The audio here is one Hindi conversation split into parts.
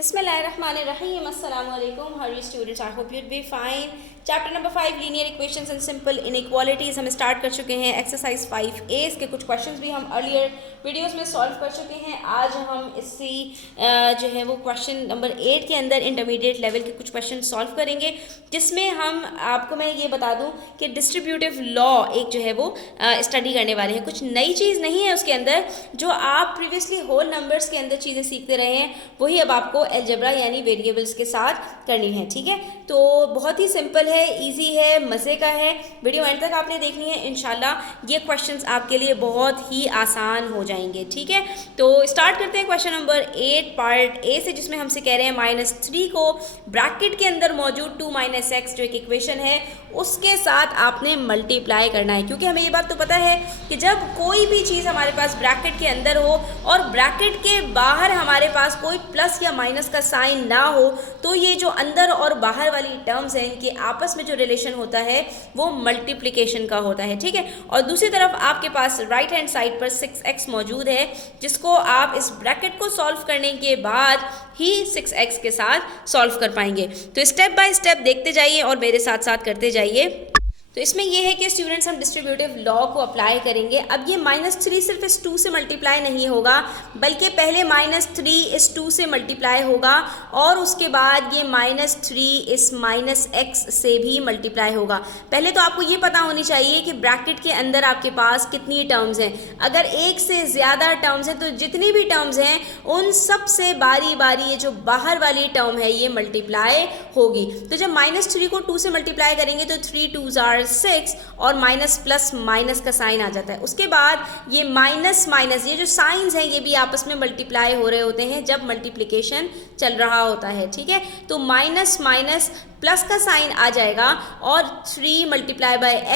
Bismillahirrahmanirrahim. Assalamu alaikum. How are you students? I hope you'd be fine. Chapter number 5 linear equations and simple inequalities हम स्टार्ट कर चुके हैं। एक्सरसाइज 5A इसके कुछ क्वेश्चंस भी हम अर्लियर वीडियोस में सॉल्व कर चुके हैं। आज हम इसी जो है वो क्वेश्चन नंबर 8 के अंदर इंटरमीडिएट लेवल के कुछ क्वेश्चन सॉल्व करेंगे, जिसमें हम आपको मैं ये बता दूं कि डिस्ट्रीब्यूटिव लॉ एक जो है वो स्टडी करने वाले हैं। कुछ नई चीज़ नहीं है उसके अंदर, जो आप प्रीवियसली होल नंबर्स के अंदर चीज़ें सीखते रहे हैं वही अब आपको अलजेब्रा यानी वेरिएबल्स के साथ करनी है। ठीक है, तो बहुत ही सिंपल है, इजी है, मज़े का है। वीडियो एंड तक आपने देखनी है, इंशाल्लाह ये क्वेश्चंस आपके लिए बहुत ही आसान हो जाएंगे। ठीक है, तो स्टार्ट करते हैं क्वेश्चन नंबर 8 पार्ट ए से, जिसमें हमसे कह रहे हैं -3 को ब्रैकेट के अंदर मौजूद 2 - x जो एक इक्वेशन है उसके साथ आपने मल्टीप्लाई करना है। क्योंकि हमें ये बात तो पता है कि जब कोई भी चीज़ हमारे पास ब्रैकेट के अंदर हो और ब्रैकेट के बाहर हमारे पास कोई प्लस या माइनस का साइन ना हो, तो ये जो अंदर और बाहर वाली टर्म्स हैं इनके आपस में जो रिलेशन होता है वो मल्टीप्लिकेशन का होता है। ठीक है, और दूसरी तरफ आपके पास राइट हैंड साइड पर 6x मौजूद है, जिसको आप इस ब्रैकेट को सॉल्व करने के बाद ही 6x के साथ सॉल्व कर पाएंगे। तो स्टेप बाय स्टेप देखते जाइए और मेरे साथ साथ करते जाइए। तो इसमें यह है कि स्टूडेंट्स हम डिस्ट्रीब्यूटिव लॉ को अप्लाई करेंगे। अब ये -3 सिर्फ इस 2 से मल्टीप्लाई नहीं होगा, बल्कि पहले -3 इस 2 से मल्टीप्लाई होगा और उसके बाद ये -3 इस -x से भी मल्टीप्लाई होगा। पहले तो आपको ये पता होनी चाहिए कि ब्रैकेट के अंदर आपके पास कितनी टर्म्स हैं। अगर एक से ज़्यादा टर्म्स हैं तो जितनी भी टर्म्स हैं उन सब से बारी बारी ये जो बाहर वाली टर्म है ये मल्टीप्लाई होगी। तो जब -3 को 2 से मल्टीप्लाई करेंगे तो 3 2s are 6 और माइनस प्लस माइनस का साइन आ जाता है। उसके बाद ये माइनस माइनस ये जो साइंस हैं ये भी आपस में मल्टीप्लाई हो रहे होते हैं जब मल्टीप्लिकेशन चल रहा होता है। ठीक है, तो माइनस माइनस प्लस का साइन आ जाएगा और 3 ×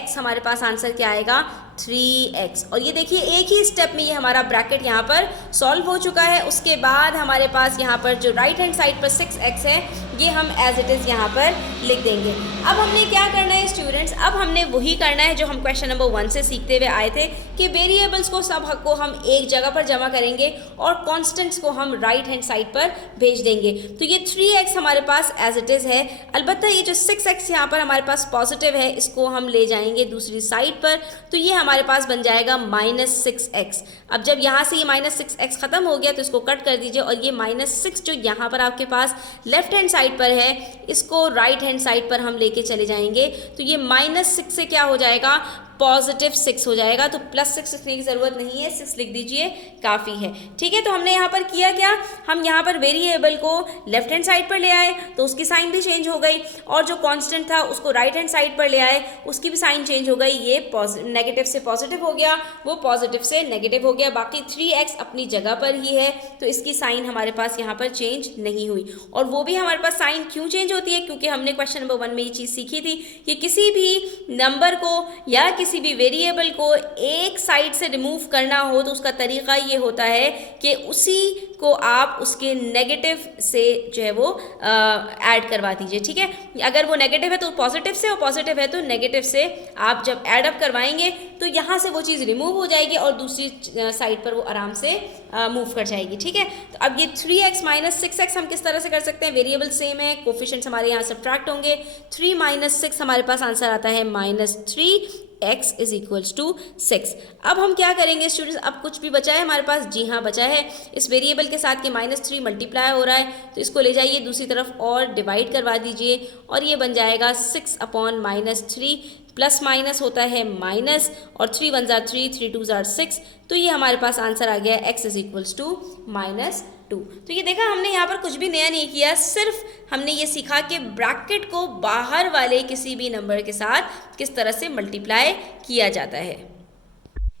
x हमारे पास आंसर क्या आएगा 3x। और ये देखिए एक ही स्टेप में ये हमारा ब्रैकेट यहाँ पर सॉल्व हो चुका है। उसके बाद हमारे पास यहाँ पर जो राइट हैंड साइड पर 6x है ये हम एज इट इज़ यहाँ पर लिख देंगे। अब हमने क्या करना है स्टूडेंट्स, अब हमने वही करना है जो हम क्वेश्चन नंबर 1 से सीखते हुए आए थे कि वेरिएबल्स को सब को हम एक जगह पर जमा करेंगे और कॉन्स्टेंट्स को हम राइट हैंड साइड पर भेज देंगे। तो ये 3x हमारे पास एज इट इज़ है। अलबत्ता ये जो 6x यहाँ पर हमारे पास पॉजिटिव है इसको हम ले जाएंगे दूसरी साइड पर, तो ये हमारे पास बन जाएगा -6x। अब जब यहाँ से ये -6x ख़त्म हो गया तो इसको कट कर दीजिए और ये -6 जो यहाँ पर आपके पास लेफ्ट हैंड साइड पर है इसको राइट हैंड साइड पर हम लेके चले जाएंगे। तो ये -6 से क्या हो जाएगा +6 हो जाएगा। तो +6 लिखने की ज़रूरत नहीं है, 6 लिख दीजिए काफ़ी है। ठीक है, तो हमने यहाँ पर किया क्या, हम यहाँ पर वेरिएबल को लेफ्ट हैंड साइड पर ले आए तो उसकी साइन भी चेंज हो गई, और जो कांस्टेंट था उसको राइट हैंड साइड पर ले आए उसकी भी साइन चेंज हो गई। ये नेगेटिव से पॉजिटिव हो गया, वो पॉजिटिव से नेगेटिव हो गया। बाकी 3x अपनी जगह पर ही है तो इसकी साइन हमारे पास यहाँ पर चेंज नहीं हुई। और वो भी हमारे पास साइन क्यों चेंज होती है, क्योंकि हमने क्वेश्चन नंबर 1 में ये चीज़ सीखी थी कि किसी भी नंबर को या किसी भी वेरिएबल को एक साइड से रिमूव करना हो तो उसका तरीका ये होता है कि उसी को आप उसके नेगेटिव से जो है वो ऐड करवा दीजिए। ठीक है, अगर वो नेगेटिव है तो पॉजिटिव से और पॉजिटिव है तो नेगेटिव से आप जब ऐड अप करवाएंगे तो यहाँ से वो चीज़ रिमूव हो जाएगी और दूसरी साइड पर वो आराम से मूव कर जाएगी। ठीक है, तो अब ये 3x - 6x हम किस तरह से कर सकते हैं, वेरिएबल सेम है, कोफिशिएंट्स हमारे यहाँ सब्ट्रैक्ट होंगे। 3 - 6 हमारे पास आंसर आता है -3x = 6। अब हम क्या करेंगे स्टूडेंट्स, अब कुछ भी बचा है हमारे पास, जी हाँ बचा है इस वेरिएबल के साथ कि -3 मल्टीप्लाई हो रहा है तो इसको ले जाइए दूसरी तरफ और डिवाइड करवा दीजिए और ये बन जाएगा 6/-3। प्लस माइनस होता है माइनस और 3 1s are 3 3 2s are 6, तो ये हमारे पास आंसर आ गया x = -2। तो ये देखा हमने यहाँ पर कुछ भी नया नहीं किया, सिर्फ हमने ये सीखा कि ब्रैकेट को बाहर वाले किसी भी नंबर के साथ किस तरह से मल्टीप्लाई किया जाता है।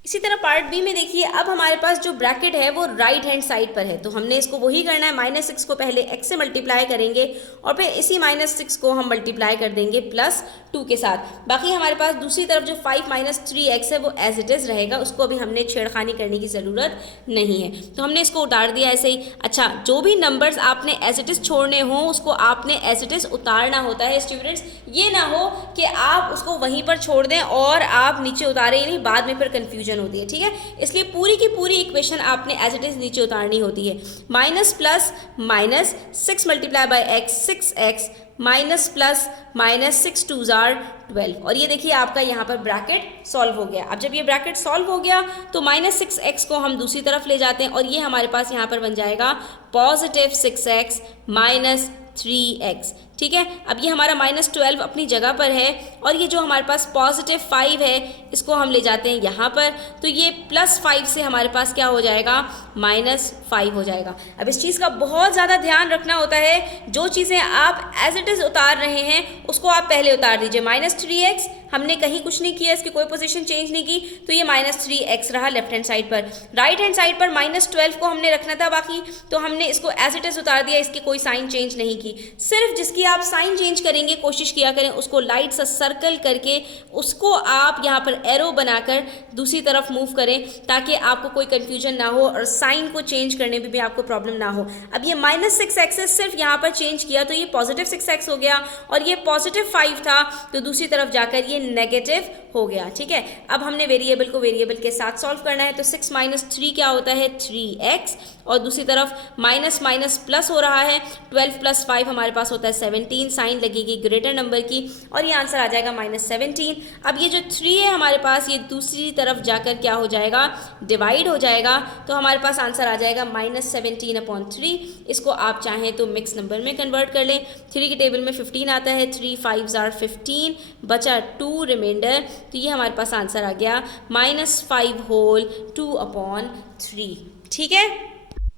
इसी तरह पार्ट बी में देखिए, अब हमारे पास जो ब्रैकेट है वो राइट हैंड साइड पर है तो हमने इसको वही करना है, -6 को पहले x से मल्टीप्लाई करेंगे और फिर इसी -6 को हम मल्टीप्लाई कर देंगे +2 के साथ। बाकी हमारे पास दूसरी तरफ जो 5 - 3x है वो एज इट इज़ रहेगा, उसको अभी हमने छेड़खानी करने की ज़रूरत नहीं है तो हमने इसको उतार दिया ऐसे ही। अच्छा, जो भी नंबर्स आपने एज इट इज़ छोड़ने हों उसको आपने एज इट इज़ उतारना होता है स्टूडेंट्स। ये ना हो कि आप उसको वहीं पर छोड़ दें और आप नीचे उतारे ही नहीं, बाद में फिर कन्फ्यूजन कन्फ्यूजन होती है, ठीक है। इसलिए पूरी की पूरी इक्वेशन आपने एज इट इज़ नीचे उतारनी होती है। Minus plus minus 6 multiply by x 6x minus plus minus 6 2 jar 12, और ये देखिए आपका यहाँ पर ब्रैकेट सॉल्व हो गया। अब जब ये ब्रैकेट सॉल्व हो गया तो माइनस 6x को हम दूसरी तरफ ले जाते हैं और ये हमारे पास यहाँ पर बन जाएगा पॉजिटिव 6x माइनस 3x, ठीक है। अब ये हमारा -12 अपनी जगह पर है और ये जो हमारे पास पॉजिटिव 5 है इसको हम ले जाते हैं यहाँ पर, तो ये +5 से हमारे पास क्या हो जाएगा, -5 हो जाएगा। अब इस चीज़ का बहुत ज़्यादा ध्यान रखना होता है, जो चीज़ें आप एज इट इज़ उतार रहे हैं उसको आप पहले उतार दीजिए। -3x हमने कहीं कुछ नहीं किया, इसकी कोई पोजीशन चेंज नहीं की, तो ये -3x रहा लेफ्ट हैंड साइड पर। राइट हैंड साइड पर -12 को हमने रखना था बाकी, तो हमने इसको एज इट इज़ उतार दिया, इसकी कोई साइन चेंज नहीं की। सिर्फ जिसकी आप साइन चेंज करेंगे कोशिश किया करें उसको लाइट सा सर्कल करके उसको आप यहाँ पर एरो बनाकर दूसरी तरफ मूव करें, ताकि आपको कोई कन्फ्यूजन ना हो और साइन को चेंज करने में भी आपको प्रॉब्लम ना हो। अब ये -6x सिर्फ यहाँ पर चेंज किया तो ये पॉजिटिव 6x हो गया, और ये पॉजिटिव 5 था तो दूसरी तरफ जाकर ये नेगेटिव हो गया, ठीक है। अब हमने वेरिएबल को वेरिएबल के साथ सॉल्व करना है, तो 6 - 3 क्या होता है, 3x, और दूसरी तरफ माइनस माइनस प्लस हो रहा है, 12 + 5 हमारे पास होता है 17, साइन लगेगी ग्रेटर नंबर की और ये आंसर आ जाएगा -17। अब ये जो 3 है हमारे पास ये दूसरी तरफ जाकर क्या हो जाएगा, डिवाइड हो जाएगा, तो हमारे पास आंसर आ जाएगा -17/3। इसको आप चाहें तो मिक्स नंबर में कन्वर्ट कर लें। 3 के टेबल में 15 आता है, 3 5 are 15, बचा 2 रिमाइंडर, तो ये हमारे पास आंसर आ गया -5 होल 2/3, ठीक है।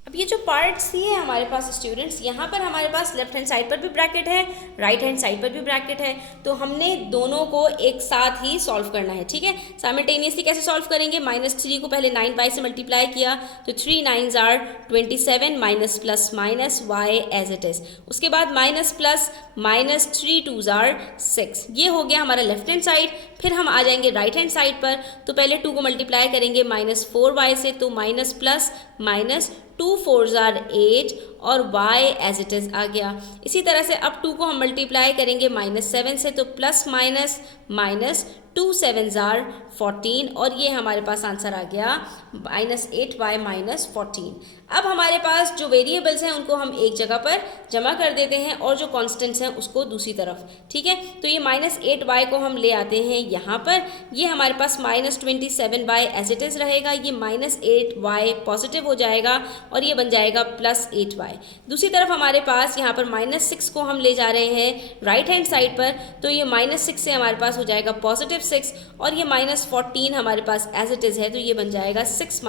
अब ये जो पार्ट सी है हमारे पास स्टूडेंट्स, यहाँ पर हमारे पास लेफ्ट हैंड साइड पर भी ब्रैकेट है, राइट हैंड साइड पर भी ब्रैकेट है, तो हमने दोनों को एक साथ ही सॉल्व करना है, ठीक है। साइमल्टेनियसली कैसे सॉल्व करेंगे, -3 को पहले 9 बाई से मल्टीप्लाई किया तो 3 9s are 27, minus plus minus y as it is, उसके बाद minus plus minus 3 2s are 6, ये हो गया हमारा लेफ्ट हैंड साइड। फिर हम आ जाएंगे राइट हैंड साइड पर, तो पहले 2 को मल्टीप्लाई करेंगे -4y से, तो minus plus minus 2 4s are 8 और y एज इट इज़ आ गया। इसी तरह से अब 2 को हम मल्टीप्लाई करेंगे -7 से, तो plus minus minus 2 7s are 14 और ये हमारे पास आंसर आ गया -8y -14। अब हमारे पास जो वेरिएबल्स हैं उनको हम एक जगह पर जमा कर देते हैं और जो कॉन्स्टेंट्स हैं उसको दूसरी तरफ, ठीक है। तो ये -8y को हम ले आते हैं यहाँ पर, ये हमारे पास -27y एज इट इज़ रहेगा, ये -8y पॉजिटिव हो जाएगा और ये बन जाएगा +8y। दूसरी तरफ हमारे पास यहाँ पर -6 को हम ले जा रहे हैं राइट हैंड साइड पर, तो ये -6 से हमारे पास हो जाएगा +6 और ये -14 हमारे पास एज इट इज़ है, तो ये बन जाएगा 6 -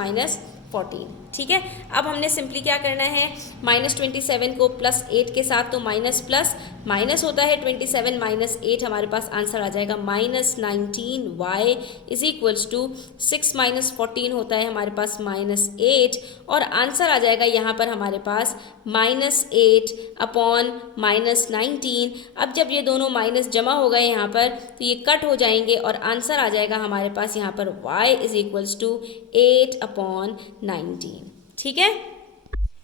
14, ठीक है। अब हमने सिंपली क्या करना है, -27 को +8 के साथ, तो माइनस प्लस माइनस होता है 27 - 8, हमारे पास आंसर आ जाएगा -19y इज इक्वल्स टू 6 - 14 होता है हमारे पास -8 और आंसर आ जाएगा यहाँ पर हमारे पास -8/-19। अब जब ये दोनों माइनस जमा हो गए यहाँ पर तो ये कट हो जाएंगे और आंसर आ जाएगा हमारे पास यहाँ पर y इज इक्वल्स टू 8/19, ठीक है।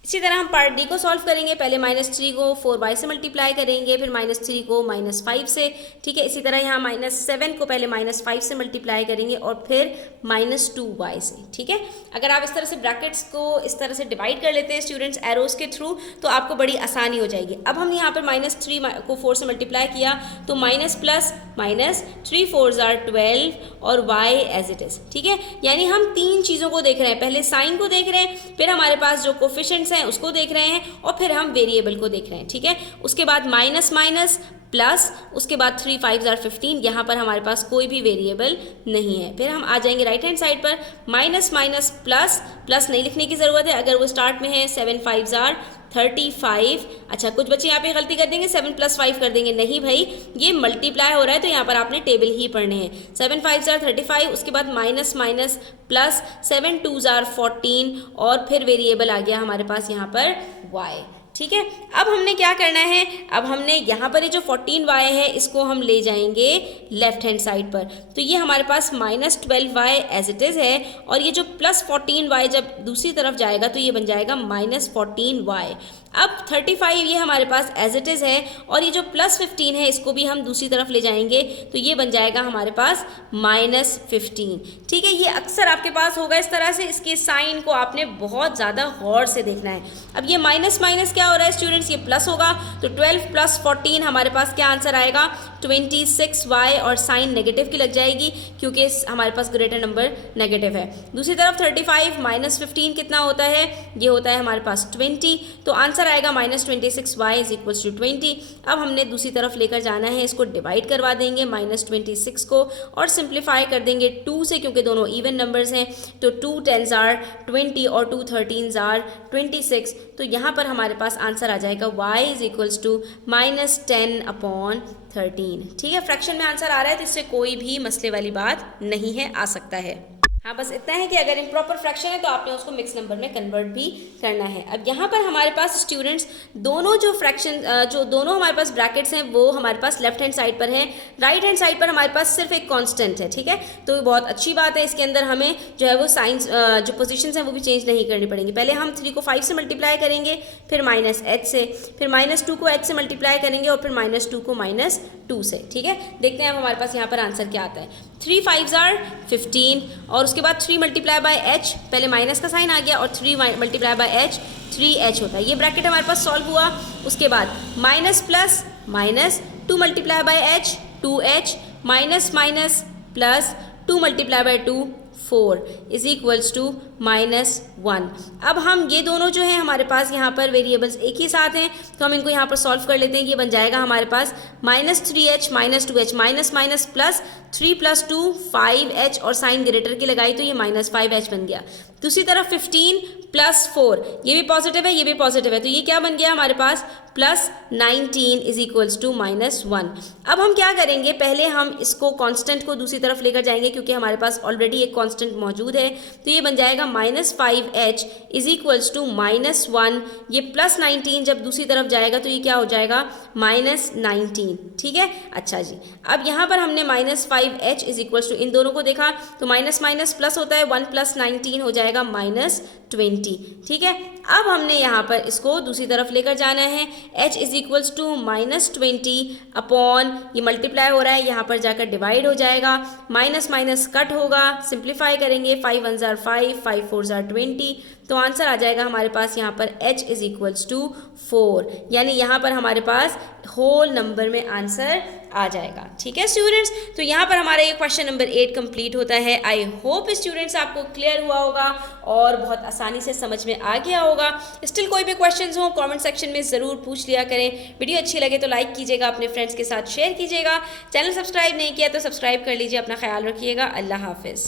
इसी तरह हम पार्ट डी को सॉल्व करेंगे, पहले -3 को 4y से मल्टीप्लाई करेंगे, फिर -3 को -5 से, ठीक है। इसी तरह यहाँ -7 को पहले -5 से मल्टीप्लाई करेंगे और फिर -2y से, ठीक है। अगर आप इस तरह से ब्रैकेट्स को इस तरह से डिवाइड कर लेते हैं स्टूडेंट्स एरोज के थ्रू, तो आपको बड़ी आसानी हो जाएगी। अब हम यहाँ पर -3 को 4 से मल्टीप्लाई किया तो minus plus minus 3 4s are 12 और y एज इट इज़, ठीक है। यानी हम 3 चीज़ों को देख रहे हैं, पहले साइन को देख रहे हैं, फिर हमारे पास जो कोफिशिएंट्स हैं उसको देख रहे हैं और फिर हम वेरिएबल को देख रहे हैं, ठीक है। उसके बाद माइनस माइनस प्लस, उसके बाद 3 5s are 15, यहाँ पर हमारे पास कोई भी वेरिएबल नहीं है। फिर हम आ जाएंगे राइट हैंड साइड पर, माइनस माइनस प्लस, प्लस नहीं लिखने की ज़रूरत है अगर वो स्टार्ट में है, 7 5s are 35। अच्छा, कुछ बच्चे यहाँ पे गलती कर देंगे, 7 + 5 कर देंगे, नहीं भाई ये मल्टीप्लाई हो रहा है तो यहाँ पर आपने टेबल ही पढ़ने हैं। 7 5s are 35, उसके बाद minus minus plus 7 2s are 14 और फिर वेरिएबल आ गया हमारे पास यहाँ पर y, ठीक है। अब हमने क्या करना है, अब हमने यहाँ पर ये जो 14y है इसको हम ले जाएंगे लेफ्ट हैंड साइड पर, तो ये हमारे पास -12y एज इट इज़ है और ये जो +14y जब दूसरी तरफ जाएगा तो ये बन जाएगा -14y। अब 35 ये हमारे पास एज इट इज़ है, और ये जो प्लस 15 है इसको भी हम दूसरी तरफ ले जाएंगे तो ये बन जाएगा हमारे पास -15। ठीक है, ये अक्सर आपके पास होगा इस तरह से, इसके साइन को आपने बहुत ज़्यादा गौर से देखना है। अब ये माइनस माइनस क्या हो रहा है स्टूडेंट्स, ये प्लस होगा, तो 12 + 14 हमारे पास क्या आंसर आएगा 26y, और साइन नेगेटिव की लग जाएगी क्योंकि हमारे पास ग्रेटर नंबर नेगेटिव है। दूसरी तरफ 35 - 15 कितना होता है, ये होता है हमारे पास 20, तो आंसर आएगा -26y = 20। अब हमने दूसरी तरफ लेकर जाना है, इसको डिवाइड करवा देंगे -26 को और सिंप्लीफाई कर देंगे 2 से, क्योंकि दोनों इवन नंबर्स हैं, तो 2 10s are 20 और 2 13s are 26। तो यहाँ पर हमारे पास आंसर आ जाएगा y = -10/13। ठीक है, फ्रैक्शन में आंसर आ रहा है तो इससे कोई भी मसले वाली बात नहीं है, आ सकता है। हाँ, बस इतना है कि अगर इम्प्रॉपर फ्रैक्शन है तो आपने उसको मिक्स नंबर में कन्वर्ट भी करना है। अब यहाँ पर हमारे पास स्टूडेंट्स दोनों जो फ्रैक्शन जो दोनों हमारे पास ब्रैकेट्स हैं वो हमारे पास लेफ्ट हैंड साइड पर है, राइट हैंड साइड पर हमारे पास सिर्फ एक कांस्टेंट है। ठीक है, तो बहुत अच्छी बात है, इसके अंदर हमें जो है वो साइंस जो पोजीशंस हैं वो भी चेंज नहीं करनी पड़ेंगी। पहले हम 3 को 5 से मल्टीप्लाई करेंगे, फिर -h से, फिर -2 को h से मल्टीप्लाई करेंगे और फिर -2 को -2 से। ठीक है, देखते हैं अब हमारे पास यहाँ पर आंसर क्या आता है। 3 5s are 15 और उसके बाद 3 × h, पहले माइनस का साइन आ गया और 3 × h 3h होता है। ये ब्रैकेट हमारे पास सॉल्व हुआ। उसके बाद minus plus minus 2 × h 2h minus minus plus 2 × 2 4 = -1। अब हम ये दोनों जो हैं हमारे पास यहाँ पर वेरिएबल्स एक ही साथ हैं, तो हम इनको यहाँ पर सॉल्व कर लेते हैं। ये बन जाएगा हमारे पास -3h -2h minus minus plus 3 + 2 5h और साइन ग्रेटर की लगाई तो ये -5h बन गया। दूसरी तरफ 15 + 4, ये भी पॉजिटिव है, ये भी पॉजिटिव है, तो ये क्या बन गया हमारे पास +19 = -1। अब हम क्या करेंगे, पहले हम इसको कांस्टेंट को दूसरी तरफ लेकर जाएंगे क्योंकि हमारे पास ऑलरेडी एक कांस्टेंट मौजूद है, तो ये बन जाएगा -5h = -1। ये +19 जब दूसरी तरफ जाएगा तो ये क्या हो जाएगा -19। ठीक है, अच्छा जी, अब यहाँ पर हमने -5h = इन दोनों को देखा तो माइनस माइनस प्लस होता है, 1 + 19 हो जाएगा -20। ठीक है, अब हमने यहाँ पर इसको दूसरी तरफ लेकर जाना है, h = -20 अपॉन ये मल्टीप्लाई हो रहा है, यहाँ पर जाकर डिवाइड हो जाएगा, माइनस माइनस कट होगा, सिंप्लीफाई करेंगे, 5 1s are 5 5 4s are 20, तो आंसर आ जाएगा हमारे पास यहाँ पर h = 4, यानी यहाँ पर हमारे पास होल नंबर में आंसर आ जाएगा। ठीक है स्टूडेंट्स, तो यहाँ पर हमारा ये क्वेश्चन नंबर 8 कंप्लीट होता है। आई होप स्टूडेंट्स आपको क्लियर हुआ होगा और बहुत आसानी से समझ में आ गया होगा। स्टिल कोई भी क्वेश्चंस हो कमेंट सेक्शन में ज़रूर पूछ लिया करें। वीडियो अच्छी लगे तो लाइक कीजिएगा, अपने फ्रेंड्स के साथ शेयर कीजिएगा। चैनल सब्सक्राइब नहीं किया तो सब्सक्राइब कर लीजिए। अपना ख्याल रखिएगा। अल्लाह हाफिज़।